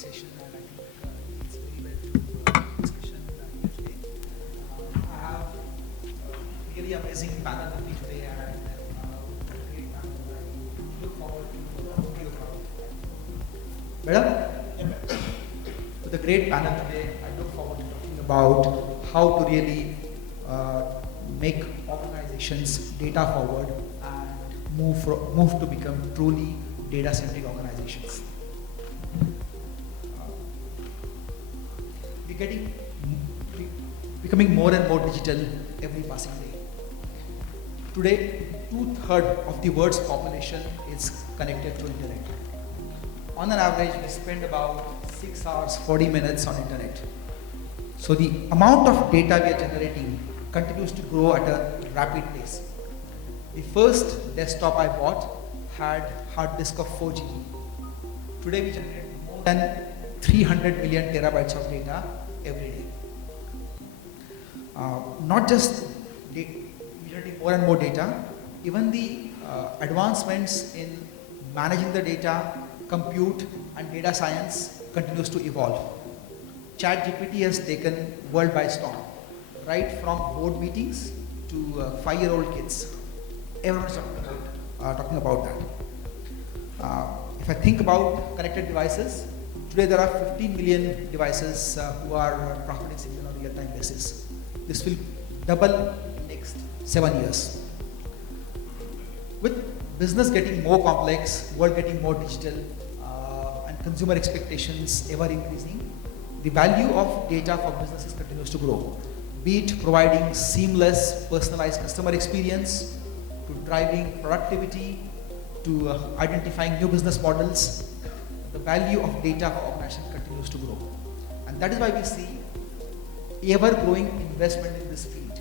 session, and I think it's very well to discussion here today. I have really amazing panel with me today, and a great panel. I look forward to talking to you about. Madam, with a great panel today, I look forward to talking about how to really make organizations data forward and move to become truly data-centric organizations. Becoming more and more digital every passing day. Today, 2/3 of the world's population is connected to internet. On an average, we spend about 6 hours, 40 minutes on internet. So the amount of data we are generating continues to grow at a rapid pace. The first desktop I bought had hard disk of 4 GB. Today we generate more than 300 million terabytes of data every day. Not just generating more and more data, even the advancements in managing the data, compute and data science continues to evolve. ChatGPT has taken world by storm, right from board meetings to 5-year-old kids. Everyone's talking about that. If I think about connected devices, today there are 15 million devices who are transmitting signal on a real-time basis. This will double in the next 7 years. With business getting more complex, world getting more digital, and consumer expectations ever increasing, the value of data for businesses continues to grow. Be it providing seamless, personalized customer experience, to driving productivity, to identifying new business models, the value of data for organization continues to grow. And that is why we see ever-growing investment in this field.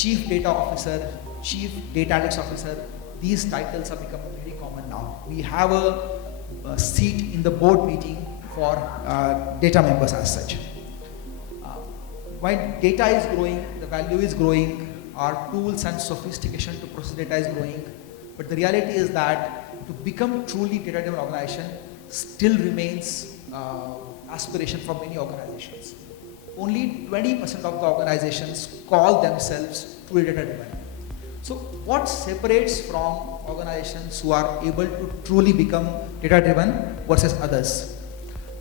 Chief Data Officer, Chief Data Analytics Officer, these titles are becoming very common now. We have a seat in the board meeting for data members as such. While data is growing, the value is growing, our tools and sophistication to process data is growing, but the reality is that to become truly data-driven organization still remains aspiration for many organizations. Only 20% of the organizations call themselves truly data-driven. So what separates from organizations who are able to truly become data-driven versus others?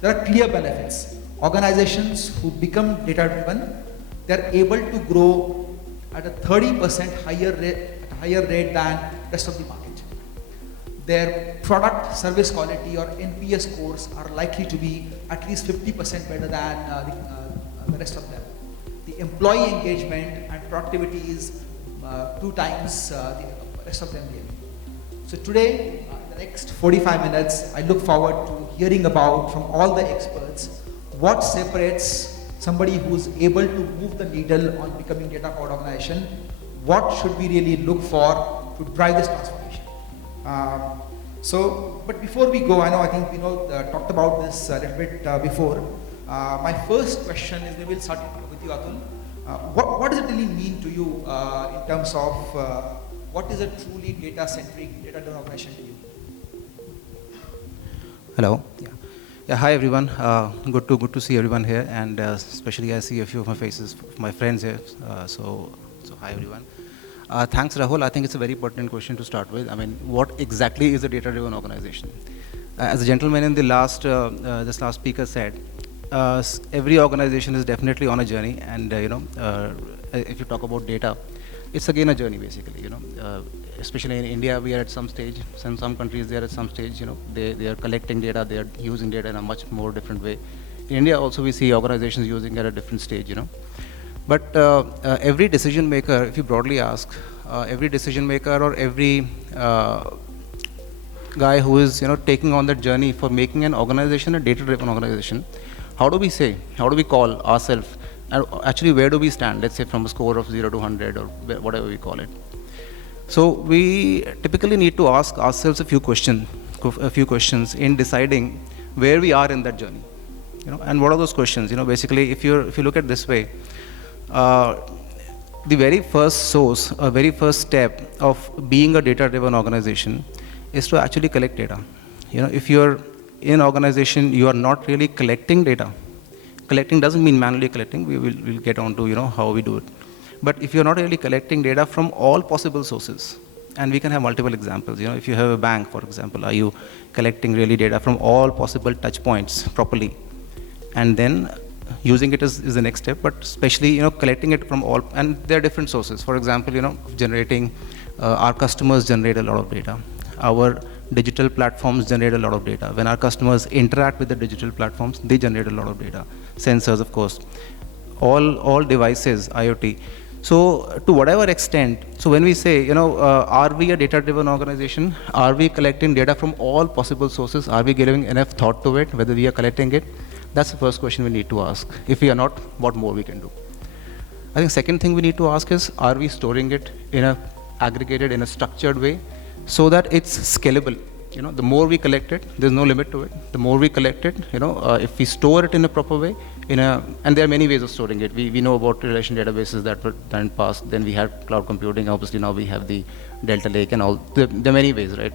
There are clear benefits. Organizations who become data-driven, they're able to grow at a 30% higher rate than rest of the market. Their product service quality or NPS scores are likely to be at least 50% better than the rest of them. The employee engagement and productivity is 2 times the rest of them really. So today, in the next 45 minutes, I look forward to hearing about from all the experts what separates somebody who's able to move the needle on becoming data-powered organization. What should we really look for to drive this transformation? But before we go, I think we talked about this a little bit before. My first question is, maybe we'll start with you, Atul. What does it really mean to you in terms of what is a truly data-centric, data-driven organization to you? Hello. Yeah. Hi everyone. Good to see everyone here, and especially I see a few of my faces, my friends here. So hi everyone. Thanks, Rahul. I think it's a very pertinent question to start with. I mean, what exactly is a data-driven organization? As the gentleman in the this last speaker said, every organization is definitely on a journey, and if you talk about data, it's again a journey basically. Especially in India, we are at some stage. In some countries, they are at some stage. They are collecting data, they are using data in a much more different way. In India, also we see organizations using at a different stage. But every decision maker, if you broadly ask, every decision maker or every guy who is taking on that journey for making an organization a data-driven organization, how do we call ourselves, and actually where do we stand, let's say from a score of 0 to 100 or whatever we call it. So we typically need to ask ourselves a few questions in deciding where we are in that journey. And what are those questions? Basically, if you look at this way, the very first source, or very first step of being a data-driven organization is to actually collect data. If you're in an organization you are not really collecting data, collecting doesn't mean manually collecting, we'll get on to how we do it. But if you're not really collecting data from all possible sources, and we can have multiple examples, if you have a bank, for example, are you collecting really data from all possible touch points properly? And then using it is the next step, but especially, collecting it from all, and there are different sources. For example, generating, our customers generate a lot of data. Our digital platforms generate a lot of data. When our customers interact with the digital platforms, they generate a lot of data. Sensors, of course, all devices, IoT. So to whatever extent, so when we say, are we a data-driven organization? Are we collecting data from all possible sources? Are we giving enough thought to it, whether we are collecting it? That's the first question we need to ask. If we are not, what more we can do? I think second thing we need to ask is, are we storing it in a aggregated, in a structured way, so that it's scalable? The more we collect it, there's no limit to it. The more we collect it, if we store it in a proper way, and there are many ways of storing it. We know about relation databases that were done in past. Then we had cloud computing. Obviously now we have the Delta Lake and all. There are many ways, right?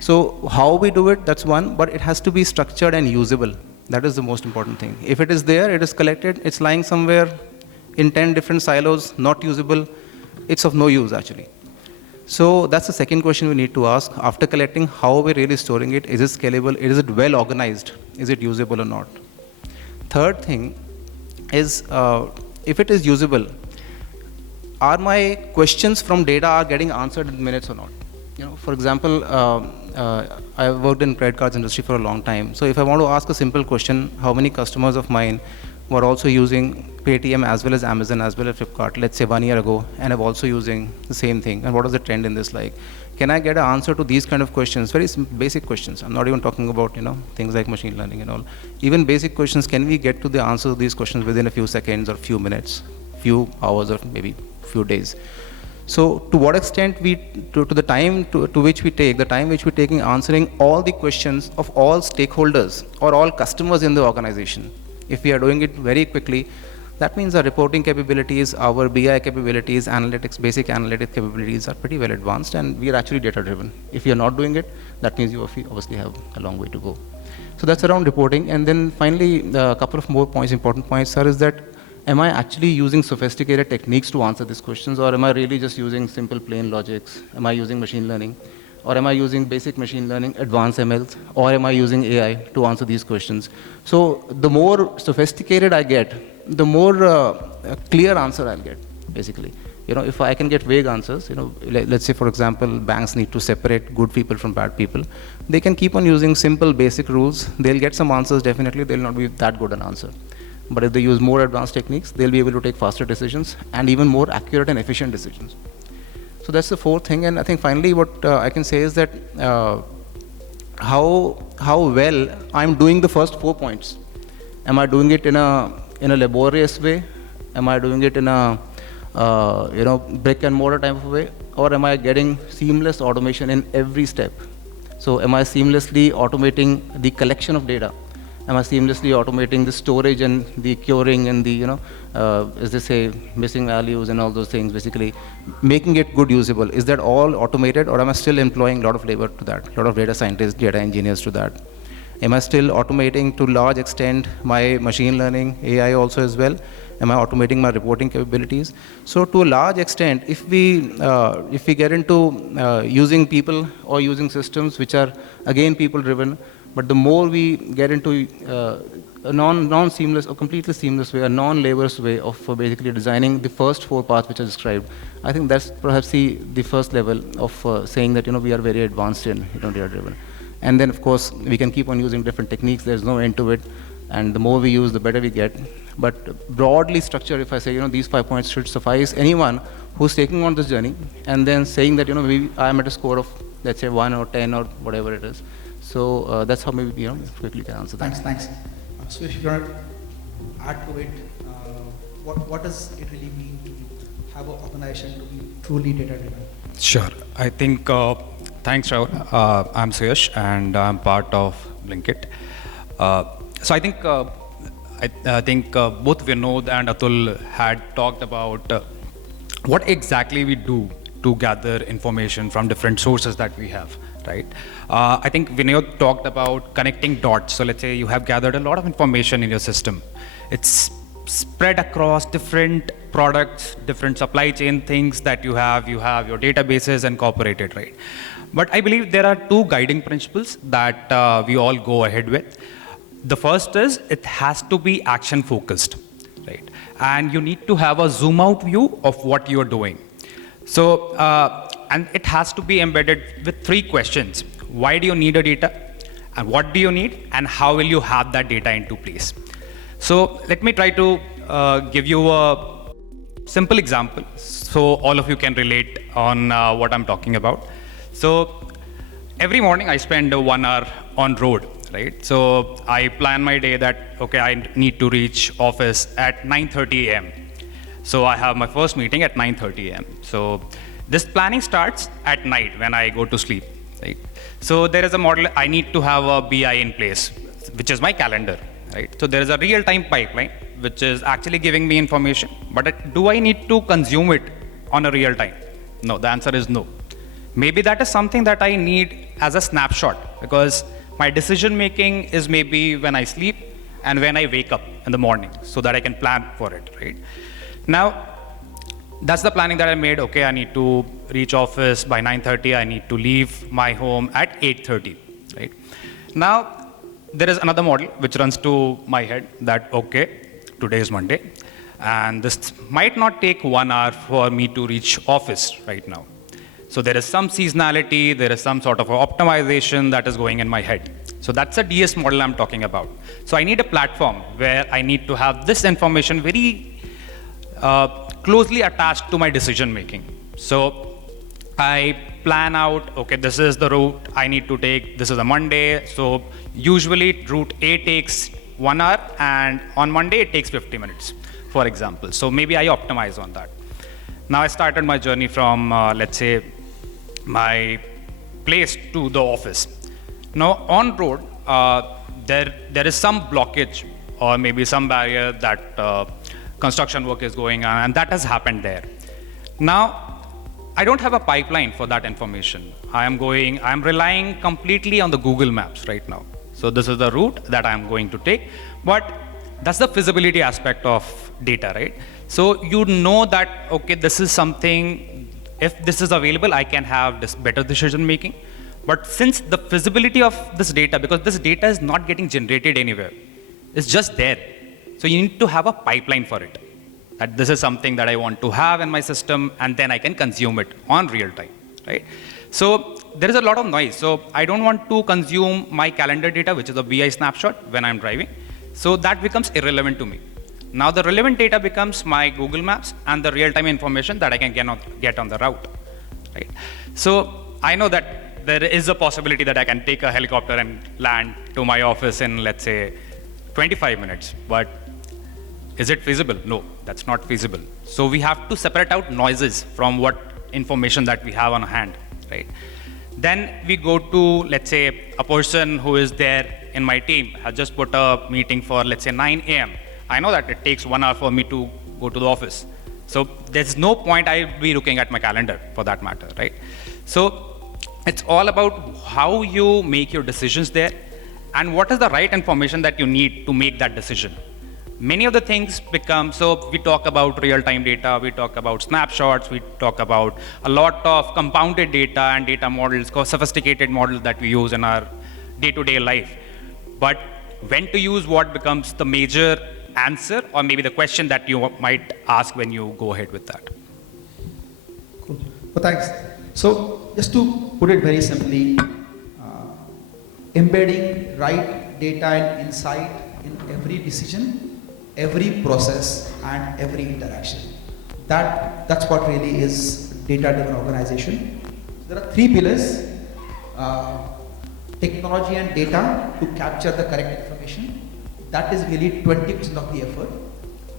So how we do it, that's one, but it has to be structured and usable. That is the most important thing. If it is there, it is collected, it's lying somewhere in 10 different silos, not usable, it's of no use actually. So that's the second question we need to ask. After collecting, how are we really storing it? Is it scalable? Is it well organized? Is it usable or not? Third thing is, if it is usable, are my questions from data are getting answered in minutes or not? For example, I worked in credit cards industry for a long time. So if I want to ask a simple question, how many customers of mine were also using Paytm as well as Amazon as well as Flipkart, let's say 1 year ago, and are also using the same thing, and what is the trend in this like? Can I get an answer to these kind of questions? Very basic questions. I'm not even talking about things like machine learning and all. Even basic questions, can we get to the answer to these questions within a few seconds or few minutes, few hours, or maybe few days? So to what extent to the time to which we take, the time which we're taking answering all the questions of all stakeholders or all customers in the organization, if we are doing it very quickly, that means our reporting capabilities, our BI capabilities, analytics, basic analytic capabilities are pretty well advanced, and we are actually data-driven. If you are not doing it, that means you obviously have a long way to go. So that's around reporting. And then finally, a couple of more points, important points, sir, is that am I actually using sophisticated techniques to answer these questions, or am I really just using simple plain logics? Am I using machine learning? Or am I using basic machine learning, advanced MLs, or am I using AI to answer these questions? So the more sophisticated I get, the more clear answer I'll get, basically. If I can get vague answers, let's say, for example, banks need to separate good people from bad people. They can keep on using simple basic rules. They'll get some answers, definitely. They'll not be that good an answer. But if they use more advanced techniques, they'll be able to take faster decisions and even more accurate and efficient decisions. So that's the fourth thing. And I think finally what I can say is that how well I'm doing the first 4 points. Am I doing it in a laborious way? Am I doing it in a brick and mortar type of way? Or am I getting seamless automation in every step? So am I seamlessly automating the collection of data? Am I seamlessly automating the storage and the curing and the, as they say, missing values and all those things, basically making it good usable? Is that all automated, or am I still employing a lot of labor to that, a lot of data scientists, data engineers to that? Am I still automating to large extent my machine learning, AI also as well? Am I automating my reporting capabilities? So to a large extent, if we get into using people or using systems which are again people-driven, but the more we get into a non-seamless or completely seamless way, a non-laborious way of basically designing the first 4 parts which I described, I think that's perhaps the first level of saying that we are very advanced in data-driven. And then of course we can keep on using different techniques. There's no end to it, and the more we use, the better we get. But broadly structured, if I say these 5 points should suffice anyone who's taking on this journey, and then saying that maybe I'm at a score of, let's say, 1 or 10 or whatever it is. So that's how maybe quickly can answer that. Thanks. So if you want to add to it, what does it really mean to have an organization to be truly data-driven? Sure. I think, thanks, Rahul. I'm Suyash, and I'm part of Blinkit. So I think, both Vinod and Atul had talked about what exactly we do to gather information from different sources that we have, right? I think Vinod talked about connecting dots. So let's say you have gathered a lot of information in your system. It's spread across different products, different supply chain things that you have your databases incorporated, right? But I believe there are two guiding principles that we all go ahead with. The first is it has to be action focused, right? And you need to have a zoom out view of what you're doing. So, and it has to be embedded with three questions. Why do you need a data? And what do you need? And how will you have that data into place? So let me try to give you a simple example so all of you can relate on what I'm talking about. So every morning I spend 1 hour on road, right? So I plan my day that, okay, I need to reach office at 9:30 a.m. So I have my first meeting at 9:30 a.m. So this planning starts at night when I go to sleep, right? So there is a model, I need to have a BI in place, which is my calendar, right? So there is a real-time pipeline, which is actually giving me information, but do I need to consume it on a real time? No, the answer is no. Maybe that is something that I need as a snapshot, because my decision making is maybe when I sleep and when I wake up in the morning, so that I can plan for it, right? Now, that's the planning that I made. Okay, I need to reach office by 9:30, I need to leave my home at 8:30, right? Now, there is another model which runs to my head that, okay, today is Monday, and this might not take 1 hour for me to reach office right now. So there is some seasonality, there is some sort of optimization that is going in my head. So that's a DS model I'm talking about. So I need a platform where I need to have this information very closely attached to my decision making. So I plan out, okay, this is the route I need to take, this is a Monday, so usually route A takes 1 hour, and on Monday it takes 50 minutes, for example. So maybe I optimize on that. Now I started my journey from, let's say, my place to the office. Now on road, there is some blockage or maybe some barrier that construction work is going on, and that has happened there. Now, I don't have a pipeline for that information. I'm relying completely on the Google Maps right now. So this is the route that I'm going to take, but that's the feasibility aspect of data, right? So you know that, okay, this is something, if this is available, I can have this better decision making. But since the feasibility of this data, because this data is not getting generated anywhere, it's just there. So you need to have a pipeline for it. That this is something that I want to have in my system, and then I can consume it on real time, right? So there is a lot of noise. So I don't want to consume my calendar data, which is a BI snapshot, when I'm driving. So that becomes irrelevant to me. Now the relevant data becomes my Google Maps and the real-time information that I can get on the route, right? So I know that there is a possibility that I can take a helicopter and land to my office in, let's say, 25 minutes, but is it feasible? No, that's not feasible. So we have to separate out noises from what information that we have on hand, right? Then we go to, let's say, a person who is there in my team has just put a meeting for, let's say, 9 a.m. I know that it takes 1 hour for me to go to the office. So there's no point I'll be looking at my calendar for that matter, right? So it's all about how you make your decisions there and what is the right information that you need to make that decision. Many of the things become, so we talk about real-time data, we talk about snapshots, we talk about a lot of compounded data and data models, sophisticated models that we use in our day-to-day life. But when to use what becomes the major answer, or maybe the question that you might ask when you go ahead with that. Cool. Well, thanks. So just to put it very simply, embedding right data and insight in every decision, every process, and every interaction. That's what really is data-driven organization. There are three pillars: technology and data to capture the correct information. That is really 20% of the effort.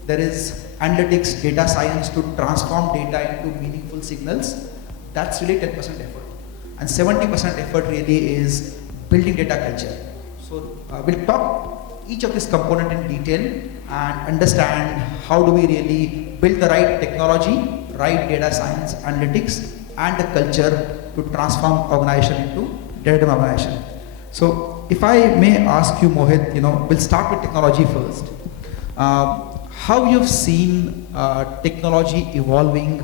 There is analytics, data science to transform data into meaningful signals. That's really 10% effort. And 70% effort really is building data culture. So we'll talk each of this component in detail and understand how do we really build the right technology, right data science, analytics, and the culture to transform organization into data-driven organization. So if I may ask you, Mohit, we'll start with technology first. How you've seen technology evolving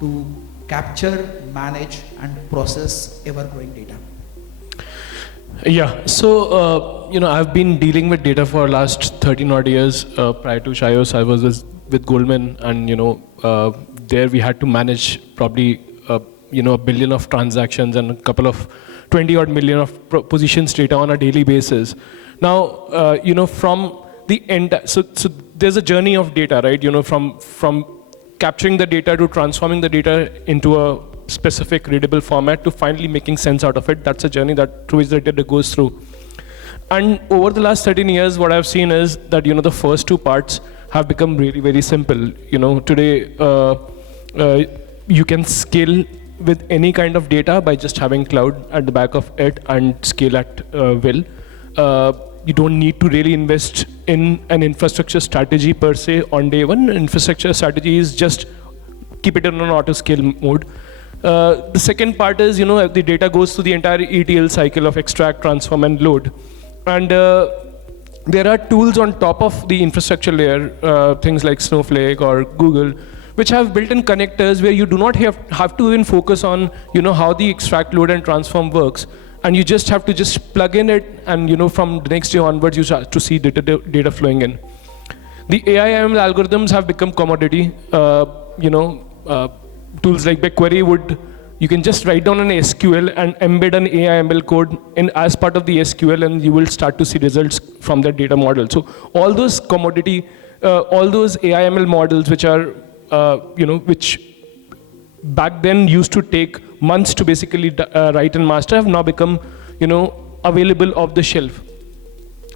to capture, manage, and process ever-growing data? Yeah, so I've been dealing with data for last 13 odd years. Prior to Shios, I was with Goldman, and there we had to manage probably a billion of transactions and a couple of 20 odd million of positions data on a daily basis. Now, from the end, so there's a journey of data, right? From capturing the data to transforming the data into a specific readable format to finally making sense out of it. That's a journey through which the data goes through. And over the last 13 years, what I've seen is that the first two parts have become really very simple. Today you can scale with any kind of data by just having cloud at the back of it and scale at will. You don't need to really invest in an infrastructure strategy per se on day one. Infrastructure strategy is just keep it in an auto scale mode. The second part is, the data goes through the entire ETL cycle of extract, transform, and load. And there are tools on top of the infrastructure layer, things like Snowflake or Google, which have built-in connectors where you do not have to even focus on, how the extract, load, and transform works. And you just have to just plug in it, and from the next day onwards, you start to see data flowing in. The AI/ML algorithms have become commodity. Tools like BigQuery you can just write down an SQL and embed an AI/ML code as part of the SQL, and you will start to see results from that data model. So all those commodity, all those AI/ML models, which are, which back then used to take months to basically write and master, have now become, available off the shelf.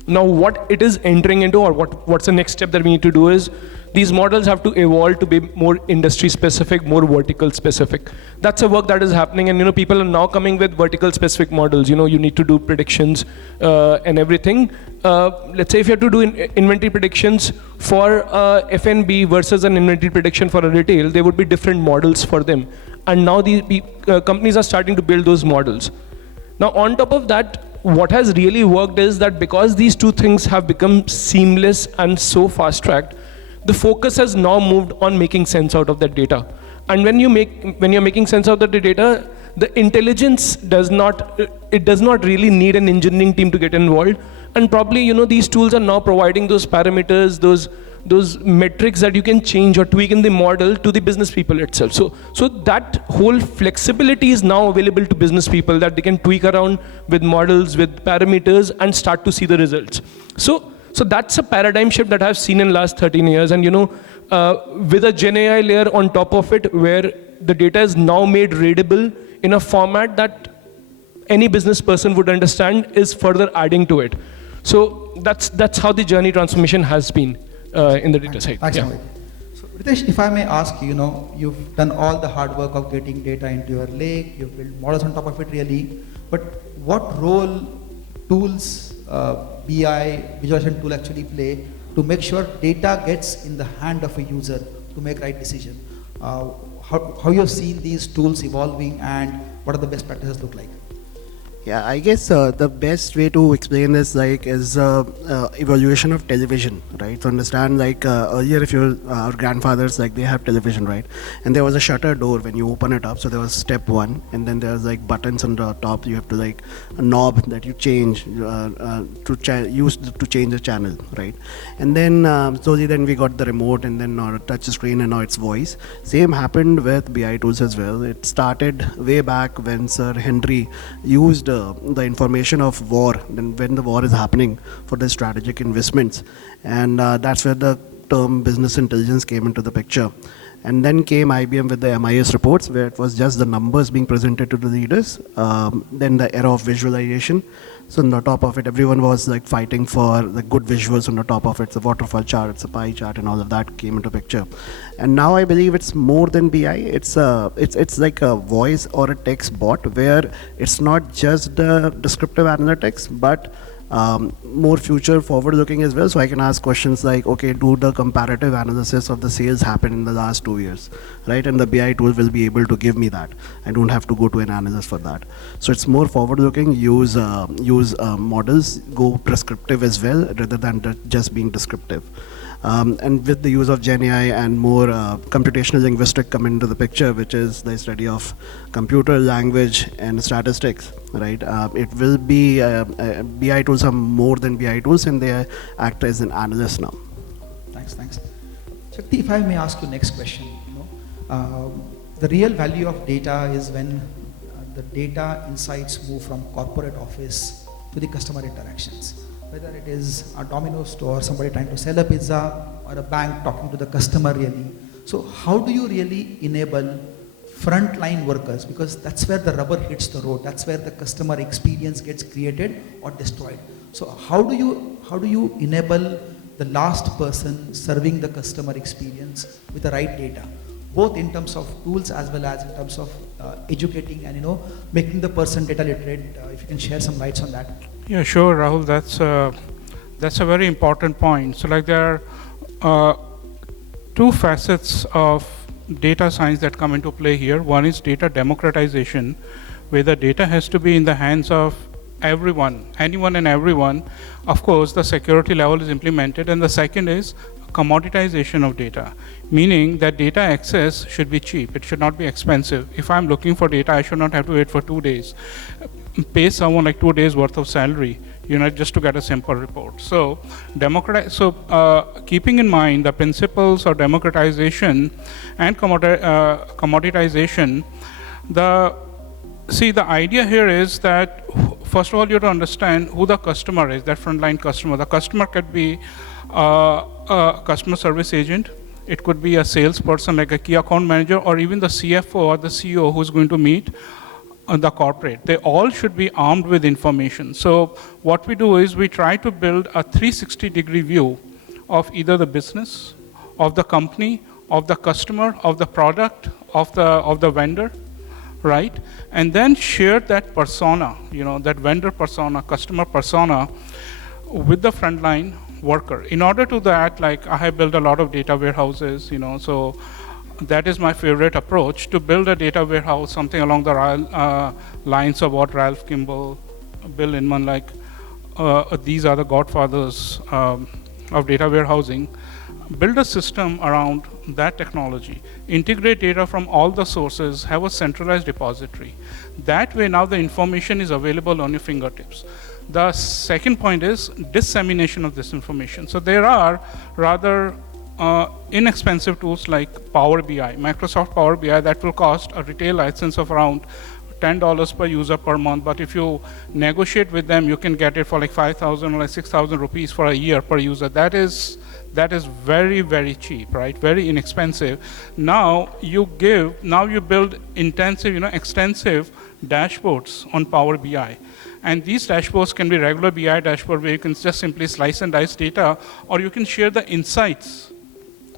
Now, what it is entering into, or what's the next step that we need to do is, these models have to evolve to be more industry specific, more vertical specific. That's a work that is happening, and people are now coming with vertical specific models. You need to do predictions and everything. Let's say if you have to do inventory predictions for F&B versus an inventory prediction for a retail, there would be different models for them. And now the companies are starting to build those models. Now, on top of that, what has really worked is that because these two things have become seamless and so fast-tracked, the focus has now moved on making sense out of that data. And when you're making sense out of the data, the intelligence does not really need an engineering team to get involved. And probably, these tools are now providing those parameters, those metrics that you can change or tweak in the model to the business people itself. So that whole flexibility is now available to business people, that they can tweak around with models, with parameters, and start to see the results. So that's a paradigm shift that I've seen in the last 13 years. And with a Gen AI layer on top of it, where the data is now made readable in a format that any business person would understand, is further adding to it. So that's how the journey transformation has been in the data side. Thanks, Mohit. So Ritesh, if I may ask you, you've done all the hard work of getting data into your lake, you've built models on top of it really, but what role tools, BI, visualization tool actually play to make sure data gets in the hand of a user to make right decision? How you have seen these tools evolving, and what are the best practices look like? Yeah, I guess the best way to explain this is evaluation of television, right? To understand, earlier, if our grandfathers, they have television, right? And there was a shutter door when you open it up, so there was step one, and then there's buttons on the top. You have to a knob that you change use to change the channel, right? And then slowly, then we got the remote, and then a touch screen, and now it's voice. Same happened with BI tools as well. It started way back when Sir Henry used the information of war, when the war is happening, for the strategic investments, and that's where the term business intelligence came into the picture. And then came IBM with the MIS reports, where it was just the numbers being presented to the leaders. Then the era of visualization. So on the top of it, everyone was fighting for the good visuals on the top of it. It's a waterfall chart, it's a pie chart, and all of that came into picture. And now I believe it's more than BI. It's like a voice or a text bot, where it's not just the descriptive analytics, but more future forward looking as well. So I can ask questions like, okay, do the comparative analysis of the sales happen in the last 2 years, right? And the BI tool will be able to give me that. I don't have to go to an analyst for that. So it's more forward looking, use models, go prescriptive as well, rather than just being descriptive. And with the use of GenAI and more computational linguistic come into the picture, which is the study of computer language and statistics, right? It will be, BI tools are more than BI tools, and they act as an analyst now. Thanks. Shakti, if I may ask you next question, the real value of data is when the data insights move from corporate office to the customer interactions. Whether it is a Domino's store, somebody trying to sell a pizza, or a bank talking to the customer really. So how do you really enable frontline workers? Because that's where the rubber hits the road. That's where the customer experience gets created or destroyed. So how do you enable the last person serving the customer experience with the right data, both in terms of tools as well as in terms of educating and making the person data literate? If you can share some lights on that. Yeah, sure, Rahul. That's a very important point. So, like, there are two facets of data science that come into play here. One is data democratization, where the data has to be in the hands of everyone, anyone and everyone. Of course, the security level is implemented, and the second is commoditization of data, meaning that data access should be cheap. It should not be expensive. If I'm looking for data, I should not have to wait for 2 days. Pay someone like 2 days worth of salary, just to get a simple report. So, keeping in mind the principles of democratization and commoditization, the idea here is that, first of all, you have to understand who the customer is, that frontline customer. The customer could be a customer service agent. It could be a salesperson like a key account manager, or even the CFO or the CEO who's going to meet the corporate. They all should be armed with information. So what we do is we try to build a 360-degree view of either the business, of the company, of the customer, of the product, of the vendor, right? And then share that persona, that vendor persona, customer persona, with the frontline worker. In order to that, like, I have built a lot of data warehouses, so that is my favorite approach, to build a data warehouse, something along the lines of what Ralph Kimball, Bill Inman, like, these are the godfathers of data warehousing. Build a system around that technology, integrate data from all the sources, have a centralized repository. That way now the information is available on your fingertips. The second point is dissemination of this information. So there are rather inexpensive tools like Power BI, Microsoft Power BI, that will cost a retail license of around $10 per user per month. But if you negotiate with them, you can get it for like 5,000 or like 6,000 rupees for a year per user. That is very, very cheap, right? Very inexpensive. Now you build intensive, extensive dashboards on Power BI. And these dashboards can be regular BI dashboard where you can just simply slice and dice data, or you can share the insights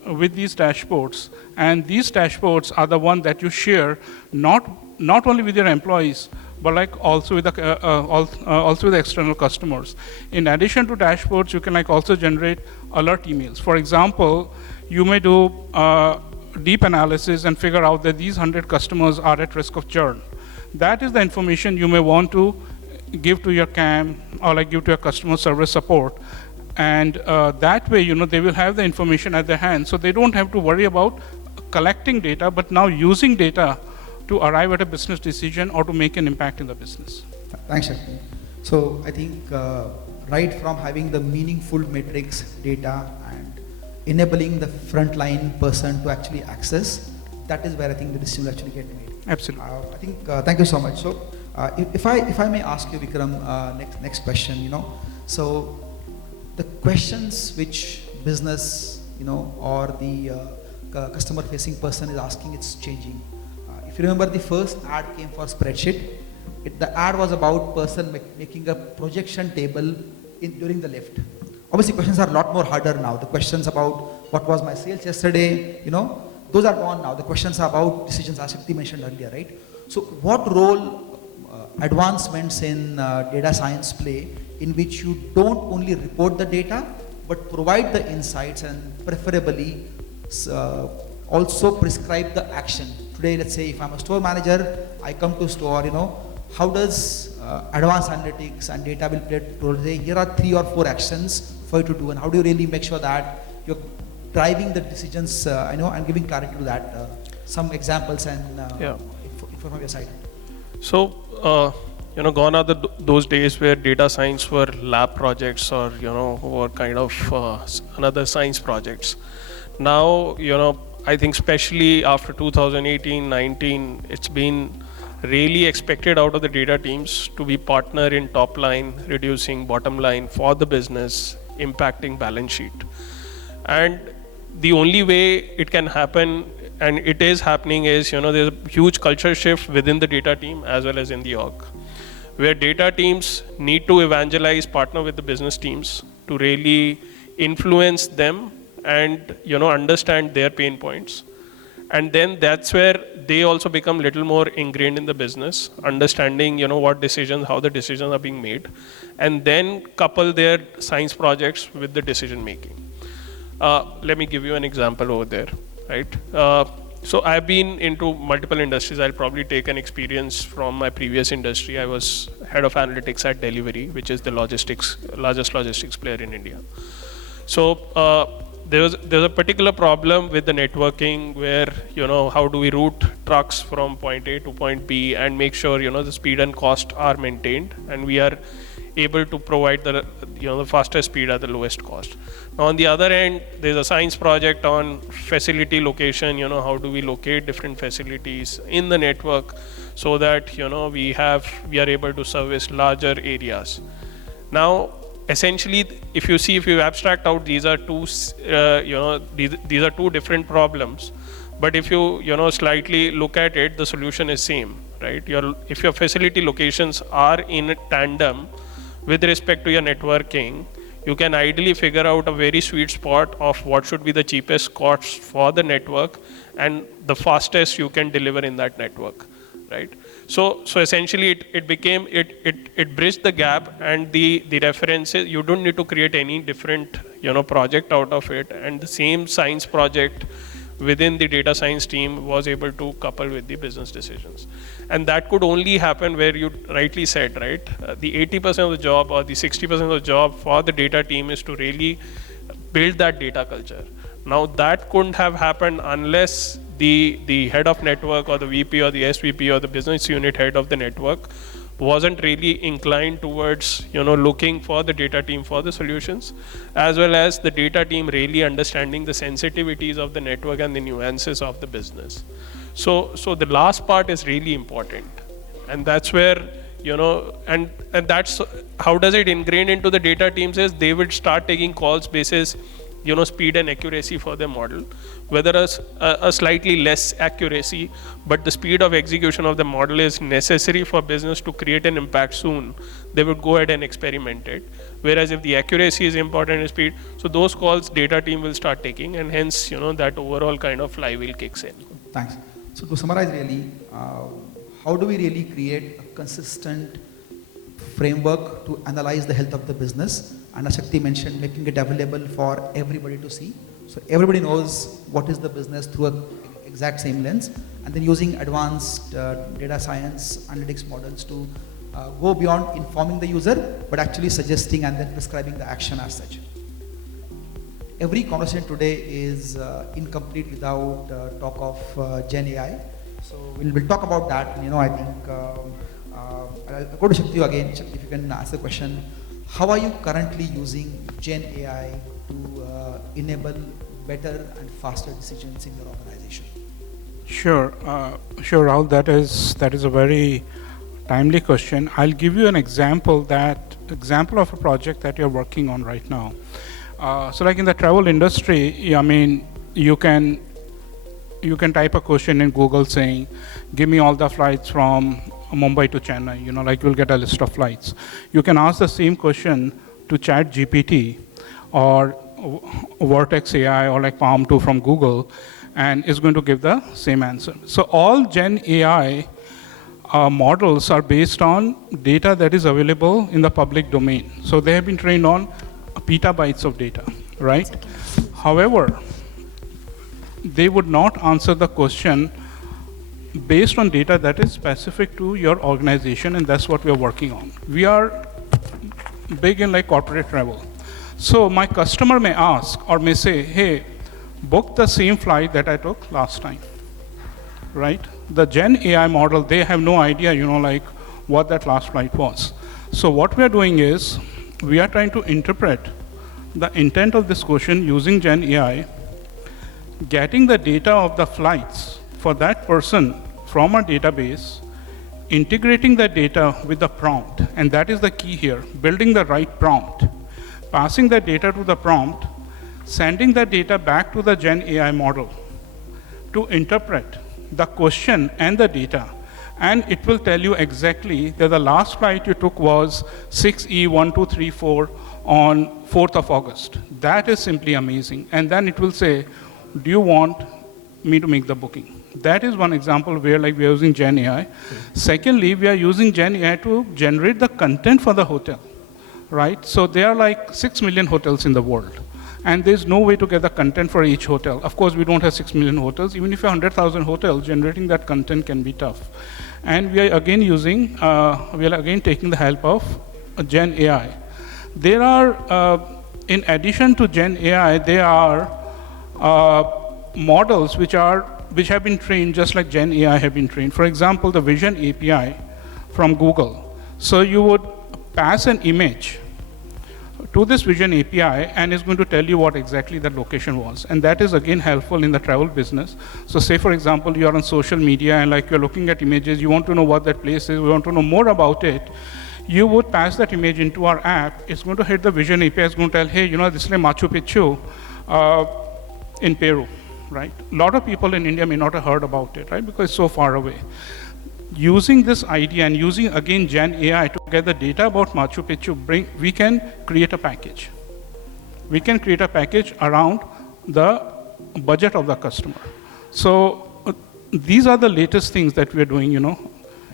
with these dashboards. And these dashboards are the one that you share not only with your employees, but like also with the external customers. In addition to dashboards, you can like also generate alert emails. For example, you may do deep analysis and figure out that these 100 customers are at risk of churn. That is the information you may want to give to your CAM or like give to your customer service support. And that way, they will have the information at their hand. So they don't have to worry about collecting data, but now using data to arrive at a business decision or to make an impact in the business. Thanks, Shakti. So I think right from having the meaningful metrics, data, and enabling the frontline person to actually access, that is where I think the decision will actually get made. Absolutely. I think, thank you so much. So if I may ask you, Vikram, next question, so the questions which business, or the customer facing person is asking, it's changing. If you remember, the first ad came for spreadsheet. The ad was about person making a projection table during the lift. Obviously, questions are a lot more harder now. The questions about what was my sales yesterday, those are gone now. The questions are about decisions, as Shakti mentioned earlier, right? So what role advancements in data science play, in which you don't only report the data, but provide the insights and preferably also prescribe the action. Today, let's say if I'm a store manager, I come to store, how does advanced analytics and data will play a role? Here are 3 or 4 actions for you to do, and how do you really make sure that you're driving the decisions, and giving clarity to that. Some examples and info from your side. So, gone are those days where data science were lab projects or, were kind of another science projects. Now, I think especially after 2018-19, it's been really expected out of the data teams to be partner in top line, reducing bottom line for the business, impacting balance sheet. And the only way it can happen, and it is happening, is there's a huge culture shift within the data team as well as in the org, where data teams need to evangelize, partner with the business teams to really influence them and understand their pain points. And then that's where they also become little more ingrained in the business, understanding what decisions, how the decisions are being made, and then couple their science projects with the decision making. Let me give you an example over there, right? So I've been into multiple industries. I'll probably take an experience from my previous industry. I was head of analytics at Delivery, which is the largest logistics player in India. So there was a particular problem with the networking where, how do we route trucks from point A to point B and make sure, the speed and cost are maintained and we are able to provide the fastest speed at the lowest cost. Now, on the other end, there's a science project on facility location. How do we locate different facilities in the network so that we are able to service larger areas. Now, essentially, if you abstract out, these are two these are two different problems. But if you slightly look at it, the solution is same, right? If your facility locations are in tandem with respect to your networking, you can ideally figure out a very sweet spot of what should be the cheapest cost for the network and the fastest you can deliver in that network, right? So essentially it bridged the gap, and the references, you don't need to create any different project out of it, and the same science project within the data science team was able to couple with the business decisions. And that could only happen where you rightly said, right? The 80% of the job or the 60% of the job for the data team is to really build that data culture. Now that couldn't have happened unless the head of network or the VP or the SVP or the business unit head of the network wasn't really inclined towards looking for the data team for the solutions, as well as the data team really understanding the sensitivities of the network and the nuances of the business. So the last part is really important, and that's where and that's how does it ingrain into the data teams is they would start taking calls basis speed and accuracy for their model, whether a slightly less accuracy, but the speed of execution of the model is necessary for business to create an impact soon, they would go ahead and experiment it. Whereas if the accuracy is important in speed, so those calls data team will start taking, and hence that overall kind of flywheel kicks in. Thanks. So to summarize really, how do we really create a consistent framework to analyze the health of the business? And as Shakti mentioned, making it available for everybody to see. So everybody knows what is the business through an exact same lens, and then using advanced data science analytics models to go beyond informing the user, but actually suggesting and then prescribing the action as such. Every conversation today is incomplete without talk of Gen AI. So we'll talk about that. I think I'll go to Shakti again. Shakti, if you can ask the question. How are you currently using Gen AI to enable better and faster decisions in your organization? Sure, Rahul. That is a very timely question. I'll give you an example of a project that you're working on right now. So, like in the travel industry, I mean, you can type a question in Google saying, "Give me all the flights from Mumbai to Chennai," you'll get a list of flights. You can ask the same question to Chat GPT or Vertex AI or like Palm 2 from Google, and it's going to give the same answer. So all Gen AI models are based on data that is available in the public domain. So they have been trained on petabytes of data, right? However, they would not answer the question based on data that is specific to your organization, and that's what we are working on. We are big in like corporate travel. So my customer may ask or may say, hey, book the same flight that I took last time, right? The Gen AI model, they have no idea, like what that last flight was. So what we are doing is, we are trying to interpret the intent of this question using Gen AI, getting the data of the flights for that person from our database, integrating that data with the prompt, and that is the key here, building the right prompt, passing that data to the prompt, sending that data back to the Gen AI model to interpret the question and the data, and it will tell you exactly that the last flight you took was 6E1234 on 4th of August. That is simply amazing. And then it will say, do you want me to make the booking? That is one example where we are using Gen AI. Secondly, we are using Gen AI to generate the content for the hotel, right? So there are like 6 million hotels in the world, and there's no way to get the content for each hotel. Of course, we don't have 6 million hotels. Even if you have 100,000 hotels, generating that content can be tough. And we are again taking the help of Gen AI. There are, in addition to Gen AI, there are models which have been trained just like Gen AI have been trained. For example, the Vision API from Google. So you would pass an image to this Vision API, and it's going to tell you what exactly the location was. And that is again helpful in the travel business. So say, for example, you are on social media and you're looking at images, you want to know what that place is, you want to know more about it. You would pass that image into our app. It's going to hit the Vision API. It's going to tell, hey, this is Machu Picchu in Peru, right? A lot of people in India may not have heard about it, right? Because it's so far away. Using this idea and using, again, Gen AI to get the data about Machu Picchu, we can create a package. We can create a package around the budget of the customer. So these are the latest things that we're doing,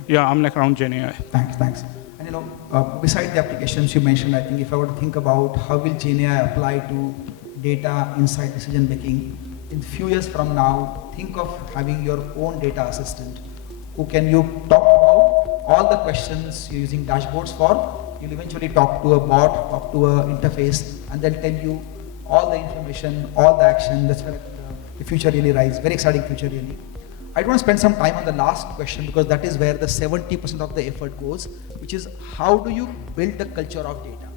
Yeah, I'm around Gen AI. Thanks. And beside the applications you mentioned, I think if I were to think about how will Gen AI apply to data inside decision making, in a few years from now, think of having your own data assistant who can you talk about all the questions you're using dashboards for. You'll eventually talk to a bot, talk to an interface, and they'll tell you all the information, all the action. That's where the future really lies. Very exciting future really. I want to spend some time on the last question because that is where the 70% of the effort goes, which is how do you build the culture of data?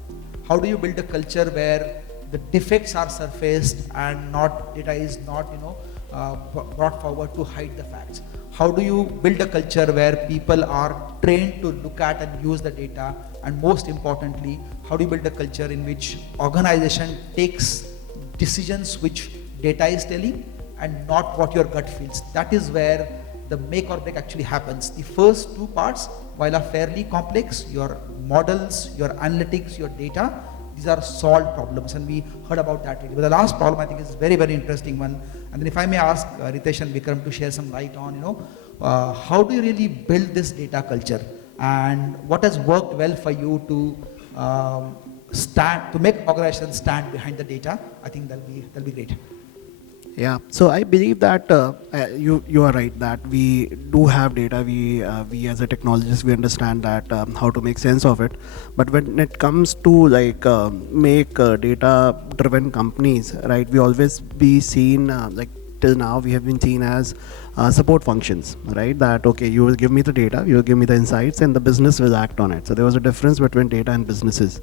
How do you build a culture where the defects are surfaced and data is not brought forward to hide the facts? How do you build a culture where people are trained to look at and use the data? And most importantly, how do you build a culture in which organization takes decisions which data is telling and not what your gut feels? That is where the make or break actually happens. The first two parts, while are fairly complex, your models, your analytics, your data, these are solved problems, and we heard about that really. But the last problem I think is very, very interesting one. And then if I may ask Ritesh and Vikram to share some light on, how do you really build this data culture? And what has worked well for you to make organizations stand behind the data? I think that'll be great. Yeah, so I believe that you are right that we do have data. We as a technologist, we understand that how to make sense of it. But when it comes to make data-driven companies, right? We always be seen till now we have been seen as support functions, right? That okay, you will give me the data, you will give me the insights, and the business will act on it. So there was a difference between data and businesses.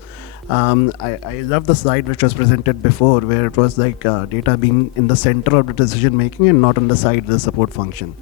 I love the slide which was presented before, where it was data being in the center of the decision making and not on the side of the support function.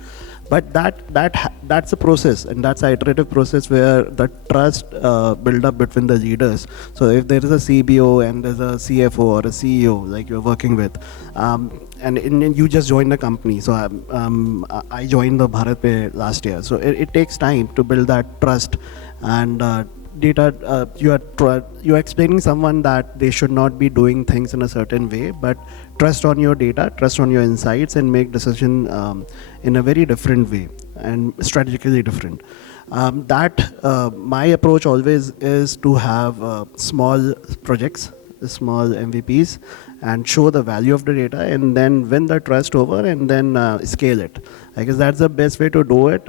But that's a process, and that's an iterative process where the trust build up between the leaders. So if there is a CBO and there's a CFO or a CEO like you're working with, and you just joined the company. So I joined the BharatPe last year. So it takes time to build that trust and data. You are explaining someone that they should not be doing things in a certain way, but trust on your data, trust on your insights, and make decision in a very different way and strategically different. My approach always is to have small projects, small MVPs, and show the value of the data, and then win the trust over, and then scale it. I guess that's the best way to do it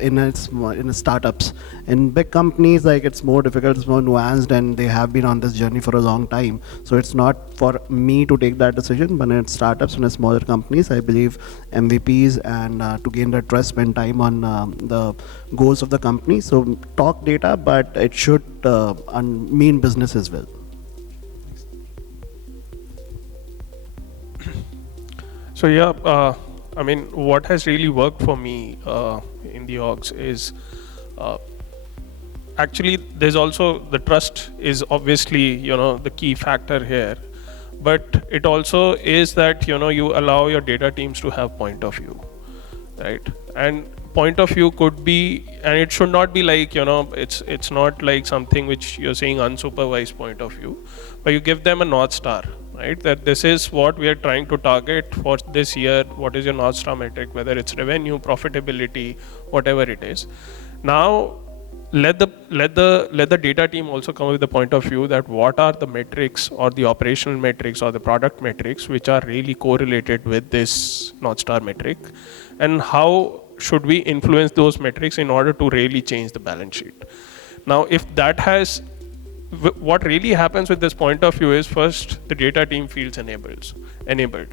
in startups. In big companies, like it's more difficult, it's more nuanced, and they have been on this journey for a long time. So it's not for me to take that decision, but in startups and in smaller companies, I believe MVPs and to gain the trust, spend time on the goals of the company. So talk data, but it should mean business as well. So yeah, I mean, what has really worked for me in the orgs is actually there's also the trust is obviously the key factor here, but it also is that you allow your data teams to have point of view, right? And point of view could be, and it should not be like it's not like something which you're saying unsupervised point of view, but you give them a North Star. Right, that this is what we are trying to target for this year. What is your North Star metric, whether it's revenue, profitability, whatever it is. Now, let the data team also come with the point of view that what are the metrics or the operational metrics or the product metrics which are really correlated with this North Star metric, and how should we influence those metrics in order to really change the balance sheet. Now, if that has what really happens with this point of view is, first the data team feels enabled.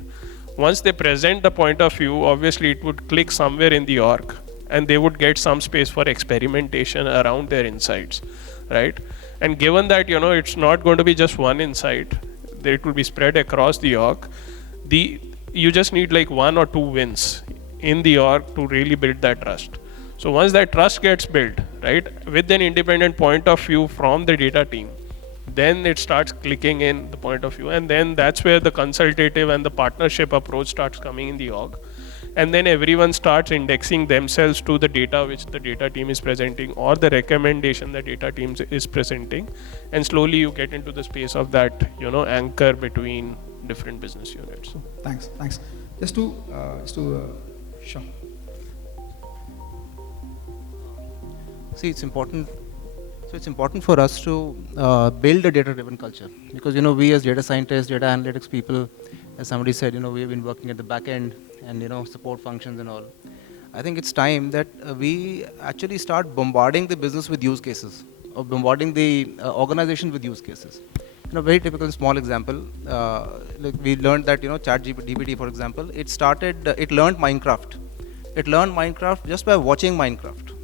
Once they present the point of view, obviously it would click somewhere in the org, and they would get some space for experimentation around their insights, right? And given that it's not going to be just one insight, it will be spread across the org. You just need like 1 or 2 wins in the org to really build that trust. So once that trust gets built, right, with an independent point of view from the data team, then it starts clicking in the point of view, and then that's where the consultative and the partnership approach starts coming in the org. And then everyone starts indexing themselves to the data which the data team is presenting, or the recommendation the data team is presenting, and slowly you get into the space of that anchor between different business units. Thanks. Just to sure. See, it's important. So it's important for us to build a data-driven culture, because we as data scientists, data analytics people, as somebody said, we have been working at the back end and support functions and all. I think it's time that we actually start bombarding the business with use cases, or bombarding the organization with use cases. Very typical small example. Like we learned that ChatGPT, for example, it learned Minecraft. It learned Minecraft just by watching Minecraft.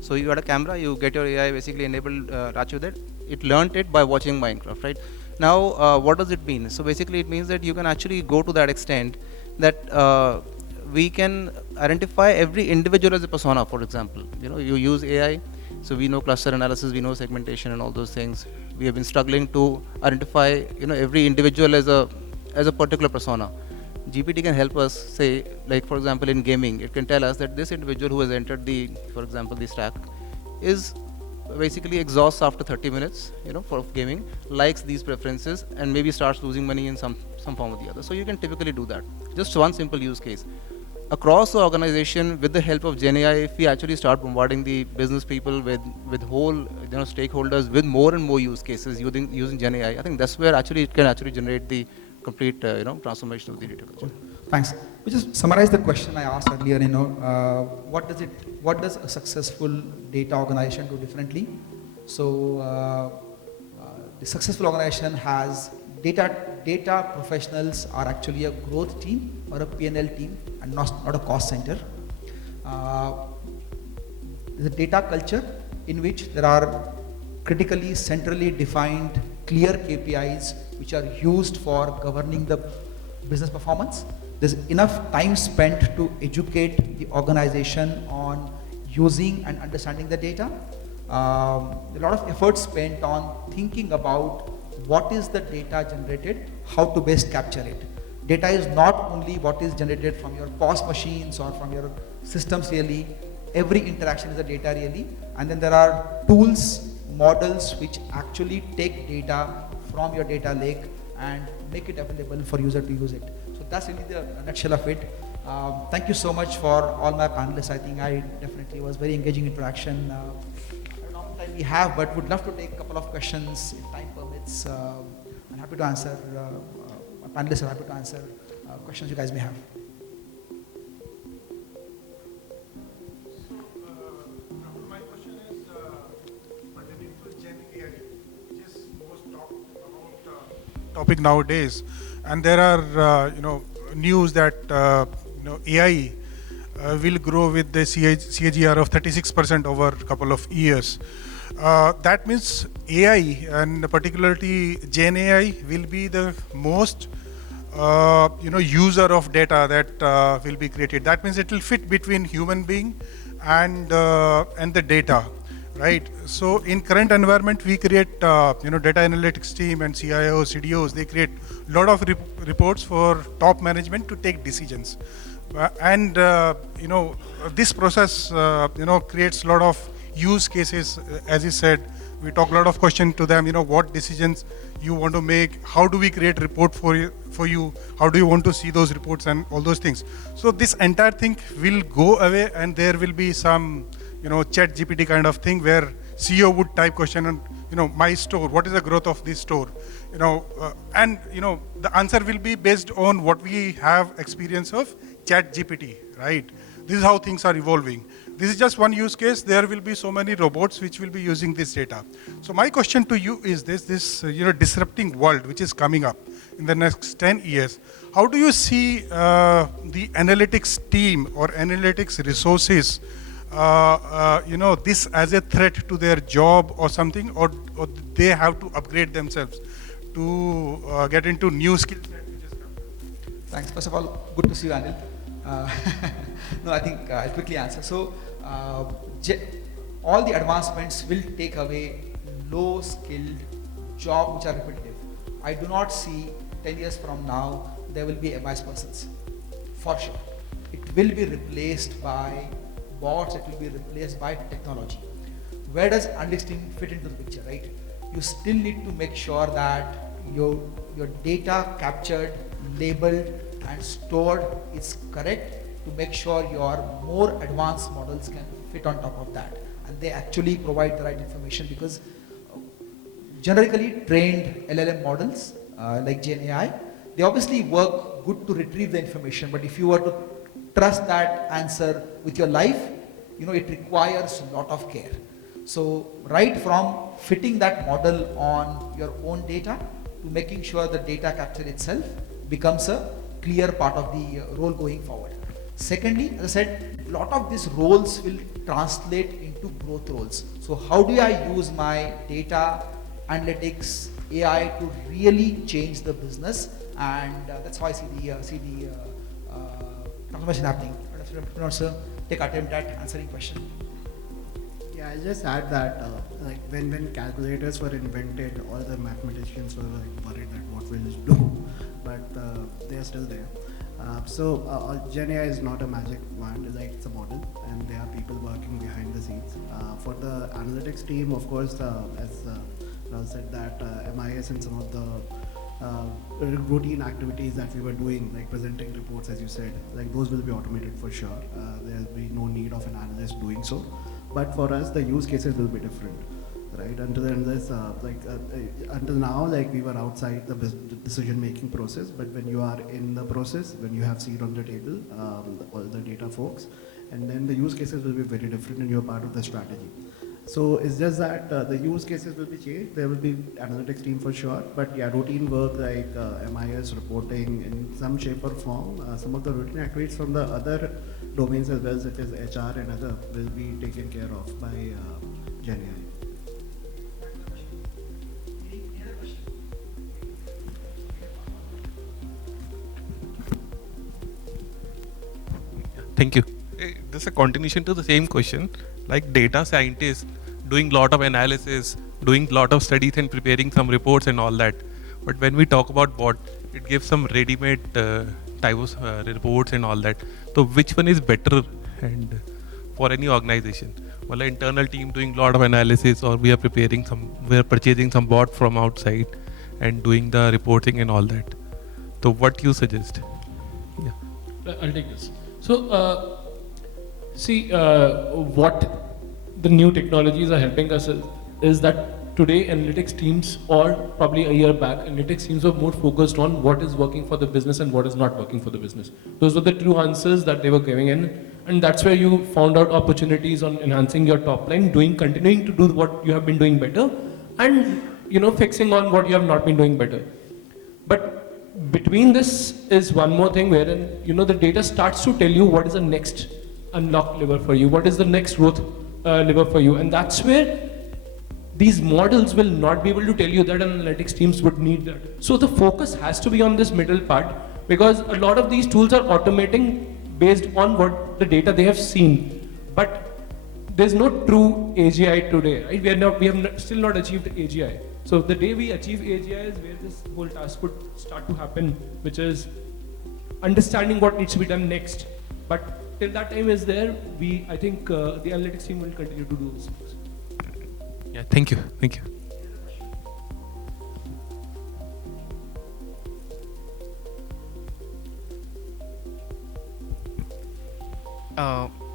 So you had a camera, you get your AI basically enabled Rachu that it learned it by watching Minecraft, right? Now, what does it mean? So basically it means that you can actually go to that extent that we can identify every individual as a persona, for example. You use AI, so we know cluster analysis, we know segmentation and all those things. We have been struggling to identify, every individual as a particular persona. GPT can help us say, like for example in gaming, it can tell us that this individual who has entered for example the stack is basically exhausts after 30 minutes, for gaming, likes these preferences, and maybe starts losing money in some form or the other. So you can typically do that. Just one simple use case. Across the organization, with the help of GenAI, if we actually start bombarding the business people with whole stakeholders with more and more use cases using GenAI, I think that's where actually it can actually generate the complete transformation of the data culture. Thanks. We just summarize the question I asked earlier. What does a successful data organization do differently? So the successful organization has data professionals are actually a growth team or a P&L team, and not a cost center. There's a data culture in which there are critically centrally defined clear KPIs which are used for governing the business performance. There's enough time spent to educate the organization on using and understanding the data. A lot of effort spent on thinking about what is the data generated, how to best capture it. Data is not only what is generated from your POS machines or from your systems really. Every interaction is a data really. And then there are tools, models which actually take data from your data lake and make it available for user to use it. So that's really the nutshell of it. Thank you so much for all my panelists. I think I definitely was very engaging interaction. I don't know how much time we have, but would love to take a couple of questions if time permits. I'm happy to answer. My panelists are happy to answer questions you guys may have. My question is pertaining to Gen AI, which is most talked about topic nowadays, and there are news that AI will grow with the CAGR of 36% over a couple of years. That means AI, and particularly Gen AI, will be the most user of data that will be created. That means it will fit between human being and the data, right? So in current environment, we create data analytics team and CIOs, CDOs. They create a lot of reports for top management to take decisions, and this process creates a lot of use cases. As you said, we talk a lot of questions to them. What decisions you want to make? How do we create report for you? How do you want to see those reports and all those things? So this entire thing will go away, and there will be some chat GPT kind of thing where CEO would type question and my store, what is the growth of this store? And the answer will be based on what we have experience of chat GPT, right? This is how things are evolving. This is just one use case. There will be so many robots which will be using this data. So my question to you is this disrupting world which is coming up in the next 10 years, how do you see the analytics team or analytics resources this as a threat to their job or something, or they have to upgrade themselves to get into new skills? Thanks. First of all, good to see you, Anil. No, I think I'll quickly answer. So, all the advancements will take away low-skilled jobs which are repetitive. I do not see 10 years from now there will be advice persons, for sure. It will be replaced by bots. It will be replaced by technology. Where does analytics team fit into the picture, right? You still need to make sure that your data captured, labeled, and stored is correct to make sure your more advanced models can fit on top of that, and they actually provide the right information, because generically trained LLM models like Gen AI, they obviously work good to retrieve the information, but if you were to trust that answer with your life, it requires a lot of care. So right from fitting that model on your own data to making sure the data capture itself becomes a clear part of the role going forward. Secondly, as I said, a lot of these roles will translate into growth roles. So how do I use my data analytics AI to really change the business? And that's how I see the transformation happening. Sir, take attempt at answering question. Yeah, I'll just add that like when calculators were invented, all the mathematicians were worried that what will it do, but they are still there. Gen AI is not a magic wand, like it's a model, and there are people working behind the scenes. For the analytics team, of course, as Rahul said, that MIS and some of the routine activities that we were doing, like presenting reports, as you said, like those will be automated for sure. There will be no need of an analyst doing so. But for us, the use cases will be different, right? Until now, like we were outside the decision-making process. But when you are in the process, when you have seat on the table, all the data folks, and then the use cases will be very different, and you're part of the strategy. So it's just that the use cases will be changed. There will be analytics team for sure, but yeah, routine work like MIS reporting in some shape or form, some of the routine activities from the other domains as well, such as HR and other, will be taken care of by Gen AI. Thank you. This is a continuation to the same question. Like data scientists doing lot of analysis, doing lot of studies and preparing some reports and all that. But when we talk about bot, it gives some ready-made type of reports and all that. So which one is better and for any organization? Well, an internal team doing lot of analysis, or we are purchasing some bot from outside and doing the reporting and all that. So what you suggest? Yeah. I'll take this. So, see, what the new technologies are helping us is that today analytics teams, or probably a year back, analytics teams were more focused on what is working for the business and what is not working for the business. Those were the true answers that they were giving in, and that's where you found out opportunities on enhancing your top line, continuing to do what you have been doing better, and fixing on what you have not been doing better. But between this is one more thing wherein the data starts to tell you what is the next unlock lever for you, what is the next growth lever for you, and that's where these models will not be able to tell you that, and analytics teams would need that. So the focus has to be on this middle part, because a lot of these tools are automating based on what the data they have seen, but there's no true AGI today, right? We have still not achieved AGI. So the day we achieve AGI is where this whole task would start to happen, which is understanding what needs to be done next. But till that time is there, I think the analytics team will continue to do those things. Yeah, thank you. Thank you.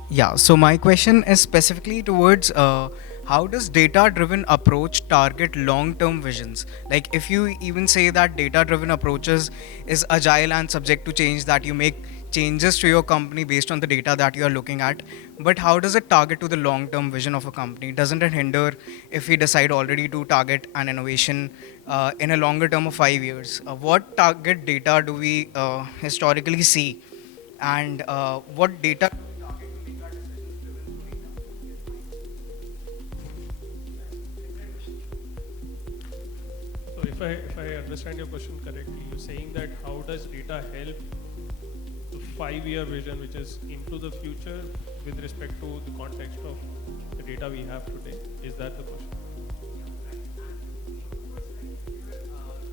Yeah, so my question is specifically towards how does data-driven approach target long-term visions? Like if you even say that data-driven approaches is agile and subject to change, that you make changes to your company based on the data that you are looking at, but how does it target to the long-term vision of a company? Doesn't it hinder if we decide already to target an innovation in a longer term of 5 years? What target data do we historically see, and what data So if I understand your question correctly, you're saying that how does data help the 5-year vision, which is into the future, with respect to the context of the data we have today? Is that the question?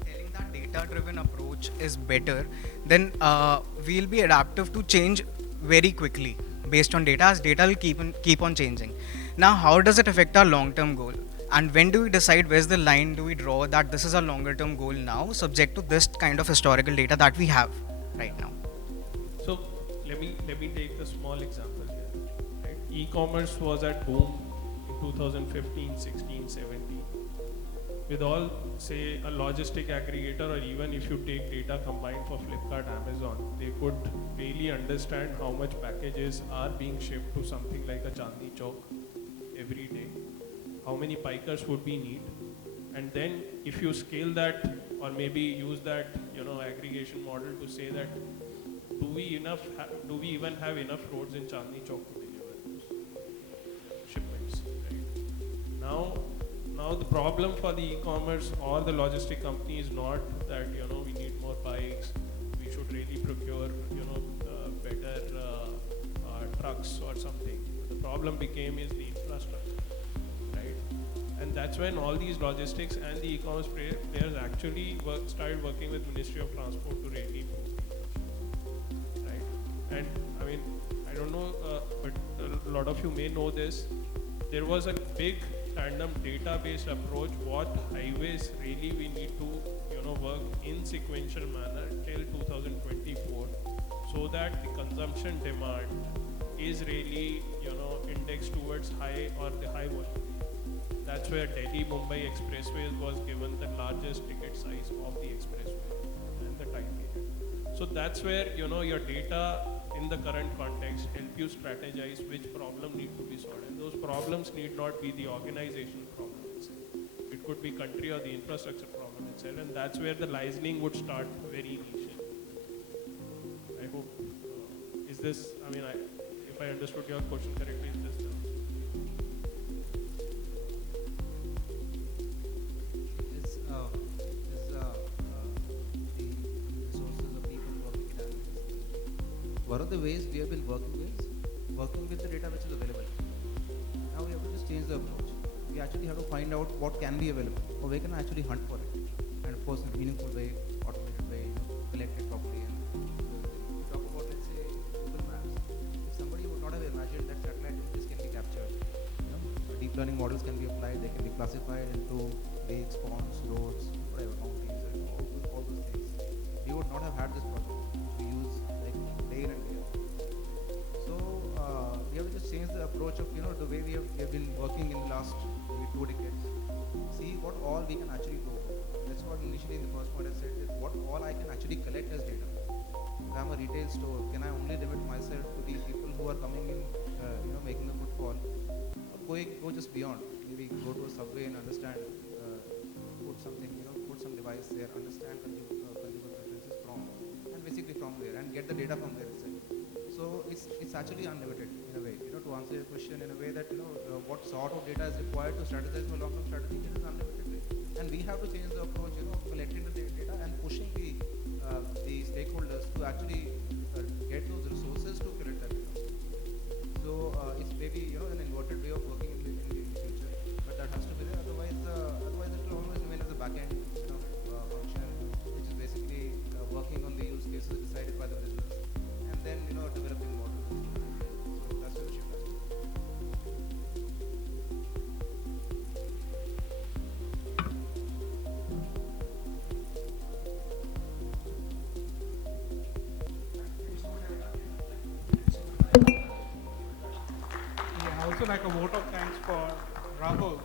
Telling that data-driven approach is better, then we'll be adaptive to change very quickly based on data, as data will keep on changing. Now, how does it affect our long-term goal? And when do we decide, where's the line do we draw that this is a longer term goal now, subject to this kind of historical data that we have right now? So let me take a small example here. Right? E-commerce was at boom in 2015, 16, 17. With all, say, a logistic aggregator, or even if you take data combined for Flipkart, Amazon, they could really understand how much packages are being shipped to something like a Chandni Chowk every day. How many pikers would we need? And then if you scale that, or maybe use that aggregation model to say that, do we even have enough roads in Chandni Chowk to deliver those shipments? Right? Now the problem for the e-commerce or the logistic company is not that we need more bikes, we should really procure better trucks or something. The problem became is the infrastructure. And that's when all these logistics and the e-commerce players actually started working with Ministry of Transport to really improve the infrastructure, right? And I mean, I don't know, but a lot of you may know this. There was a big tandem database approach. What highways really we need to work in sequential manner till 2024, so that the consumption demand is really indexed towards high or the high volume. That's where Delhi-Mumbai expressways was given the largest ticket size of the expressway and the time period. So that's where your data in the current context help you strategize which problem need to be solved. And those problems need not be the organizational problem itself. It could be country or the infrastructure problem itself, and that's where the licensing would start very initially. I hope, is this, if I understood your question correctly, is this the one of the ways we have been working with the data which is available. Now we have to just change the approach. We actually have to find out what can be available, or we can actually hunt for it. And of course, in a meaningful way, automated way, collect it properly. And we talk about, let's say, Google Maps. If somebody would not have imagined that satellite images can be captured, deep learning models can be applied, they can be classified into lakes, ponds, roads, whatever, mountains, and all those things. We would not have had this project. We use like day in and day out. So we have to just change the approach of the way we have been working in the last maybe 2 decades. See what all we can actually go. That's what initially in the first point I said is what all I can actually collect as data. If I'm a retail store, can I only limit myself to the people who are coming in, making a footfall, or go just beyond? Maybe go to a subway and understand, put something, put some device there, understand consumer preferences from, and basically from there, and get the data from there itself. So it's actually unlimited in a way. To answer your question in a way that what sort of data is required to strategize for long-term strategy, it is unlimited, and we have to change the approach, of collecting the data and pushing the stakeholders to actually get those resources to collect that data. So it's maybe an inverted way of working in the future, but that has to be there. Otherwise it will always remain as a backend function, which is basically working on the use cases decided by the business, and then developing models. So that's where the shift has to be. Yeah, also like a vote of thanks for Rahul.